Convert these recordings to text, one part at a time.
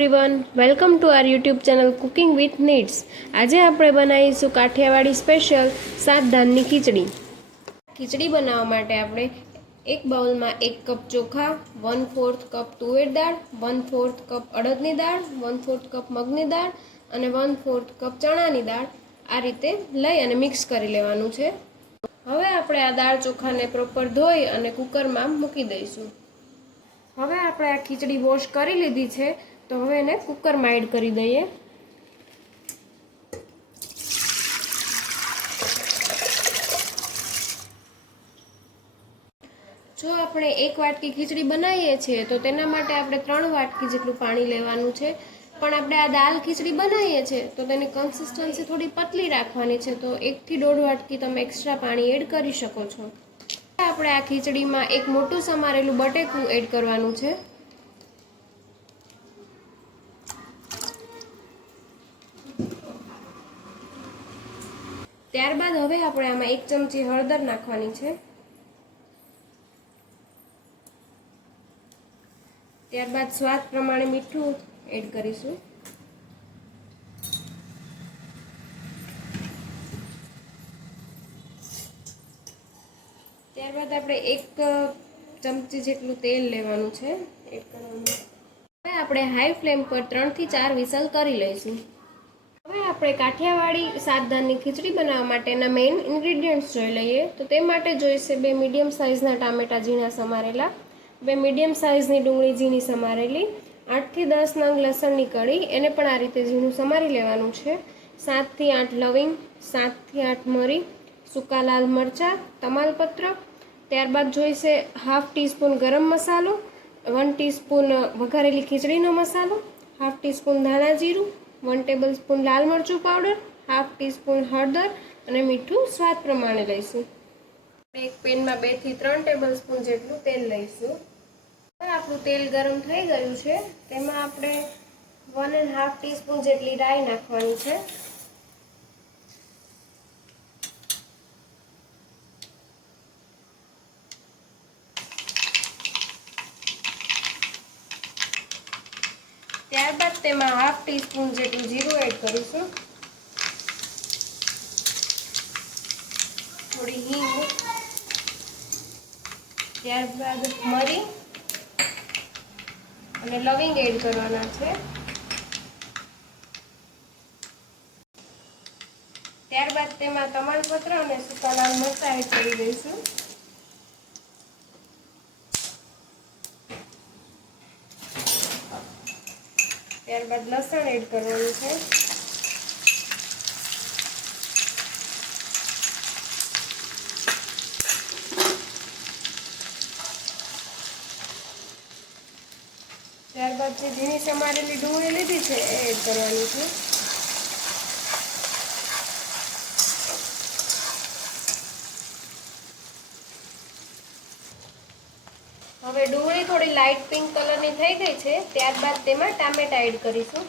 Everyone welcome to our YouTube channel cooking with Needs આજે આપણે બનાવીશું કાઠિયાવાડી સ્પેશિયલ સાત ધાનની ખીચડી. ખીચડી બનાવવા માટે આપણે એક બાઉલમાં એક કપ ચોખા વન ફોર્થ કપ તુવેર દાળ વન ફોર્થ કપ અડદની દાળ વન ફોર્થ કપ મગની દાળ અને વન ફોર્થ કપ ચણાની દાળ આ રીતે લઈ અને મિક્સ કરી લેવાનું છે. હવે આપણે આ દાળ ચોખાને પ્રોપર ધોઈ અને કુકરમાં મૂકી દઈશું. હવે આપણે આ ખીચડી વોશ કરી લીધી છે. તો હવે એને કુકરમાં એડ કરી દઈએ. જો આપણે એક વાટકી ખીચડી બનાવીએ છીએ, તો તેના માટે આપણે ત્રણ વાટકી જેટલું પાણી લેવાનું છે. પણ આપણે આ દાલ ખીચડી બનાવીએ છીએ, તો તેની કન્સિસ્ટન્સી થોડી પતલી રાખવાની છે, તો એકથી દોઢ વાટકી તમે એક્સ્ટ્રા પાણી એડ કરી શકો છો. આપણે આ ખીચડીમાં એક મોટું સમારેલું બટેકું એડ કરવાનું છે. ત્યારબાદ હવે આપણે આમાં એક ચમચી હળદર નાખવાની છે. ત્યારબાદ સ્વાદ પ્રમાણે મીઠું એડ કરીશું. ત્યારબાદ આપણે એક ચમચી જેટલું તેલ લેવાનું છે. એડ કરવાનું. હવે આપણે હાઈ ફ્લેમ પર ત્રણથી ચાર વિસલ કરી લઈશું. હવે આપણે કાઠિયાવાડી સાતધાનની ખીચડી બનાવવા માટેના મેઇન ઇન્ગ્રીડિયન્ટ્સ જોઈ લઈએ. તો તે માટે જોઈશે બે મીડિયમ સાઇઝના ટામેટા ઝીણા સમારેલા, બે મીડિયમ સાઇઝની ડુંગળી ઝીણી સમારેલી આઠથી દસ નંગ લસણની કળી, એને પણ આ રીતે ઝીણું સમારી લેવાનું છે. સાતથી આઠ લવિંગ સાતથી આઠ મરી, સૂકા લાલ મરચાં, તમાલપત્ર, ત્યારબાદ જોઈશે હાફ ટીસ્પૂન ગરમ મસાલો વન ટીસ્પૂન વઘારેલી ખીચડીનો મસાલો હાફ ટીસ્પૂન ધાણા જીરું વન ટેબલ સ્પૂન લાલ મરચું પાવડર હાફ ટીસ્પૂન હળદર અને મીઠું સ્વાદ પ્રમાણે લઈશું. એક પેનમાં બેથી ત્રણ ટેબલ સ્પૂન જેટલું તેલ લઈશું. આપણું તેલ ગરમ થઈ ગયું છે. તેમાં આપણે વન એન્ડ હાફ ટીસ્પૂન જેટલી રાઈ નાખવાની છે. ત્યારબાદ તેમાં હાફ ટીસ્પૂન જેટલું જીરું એડ કરીશું. થોડી હિંગ. ત્યારબાદ મરી. અને લવિંગ એડ કરવાના છે. ત્યારબાદ તેમાં તમાલપત્ર અને સૂકા લાલ એડ કરી દઈશું. ત્યારબાદ લસણ એડ કરવાનું છે. ત્યારબાદ જે ઝીણી સમારેલી ડુંગળી લીધી છે, એ એડ કરવાની છે. હવે ડુંગળી થોડી લાઇટ પિંક કલરની થઈ ગઈ છે ત્યારબાદ તેમાં ટામેટા એડ કરીશું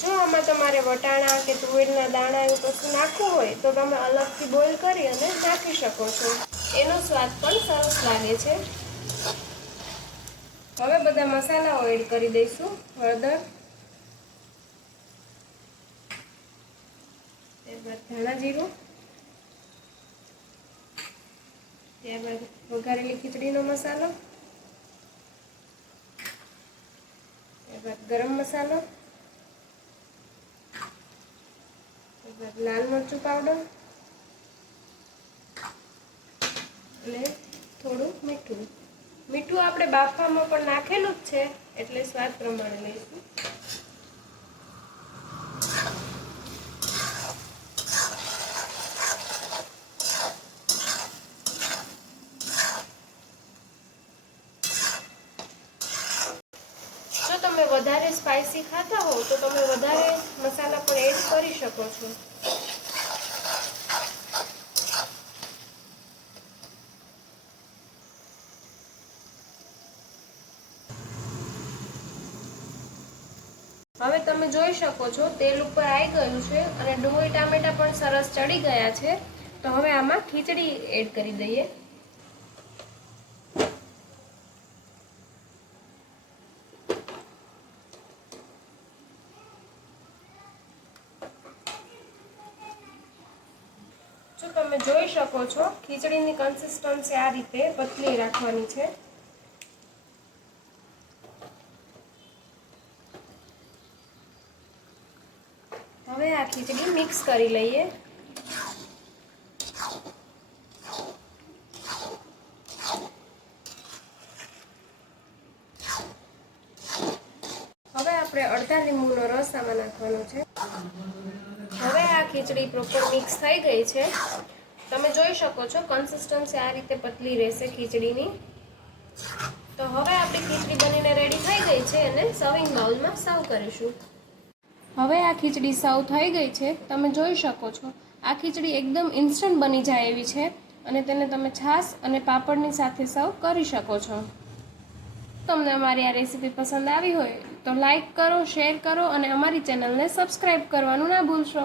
જો આમાં તમારે વટાણા કે તુવેરના દાણા એવું કશું નાખવું હોય તો તમે અલગથી બોઇલ કરી અને નાખી શકો છો. એનો સ્વાદ પણ સરસ લાગે છે. હવે બધા મસાલાઓ એડ કરી દઈશું. હળદર. ત્યારબાદ ધાણા જીરું. ત્યારબાદ વઘારેલી ખીચડીનો મસાલો. ત્યારબાદ ગરમ મસાલો ત્યારબાદ લાલ મરચું પાવડર અને થોડું મીઠું. મીઠું આપણે બાફવામાં પણ નાખેલું જ છે એટલે જો તમે વધારે સ્પાઇસી ખાતા હો તો તમે વધારે મસાલા પણ એડ કરી શકો છો. હવે તમે જોઈ શકો છો, તેલ ઉપર આવી ગયું છે અને ડુંગળી ટામેટા પણ સરસ ચડી ગયા છે. તો હવે આમાં ખીચડી એડ કરી દઈએ. જો તમે જોઈ શકો છો? ખીચડીની કન્સિસ્ટન્સી આ રીતે પતલી રાખવાની છે. હવે આ ખીચડી મિક્સ કરી લઈએ. હવે આપણે અડધા લીંબુનો રસ આમાં નાખવાનો છે. હવે ખીચડી પ્રોપર મિક્સ થઈ ગઈ છે. તમે જોઈ શકો છો કન્સિસ્ટન્સી આ રીતે પતલી રહેશે ખીચડીની. તો હવે આપણી ખીચડી બનીને રેડી થઈ ગઈ છે અને સર્વિંગ બાઉલમાં સર્વ કરીશું. હવે આ ખીચડી સર્વ થઈ ગઈ છે. તમે જોઈ શકો છો, આ ખીચડી એકદમ ઇન્સ્ટન્ટ બની જાય એવી છે અને તેને તમે છાશ અને પાપડની સાથે સર્વ કરી શકો છો. તમને અમારી આ રેસીપી પસંદ આવી હોય તો લાઈક કરો શેર કરો અને અમારી ચેનલને સબસ્ક્રાઈબ કરવાનું ના ભૂલશો.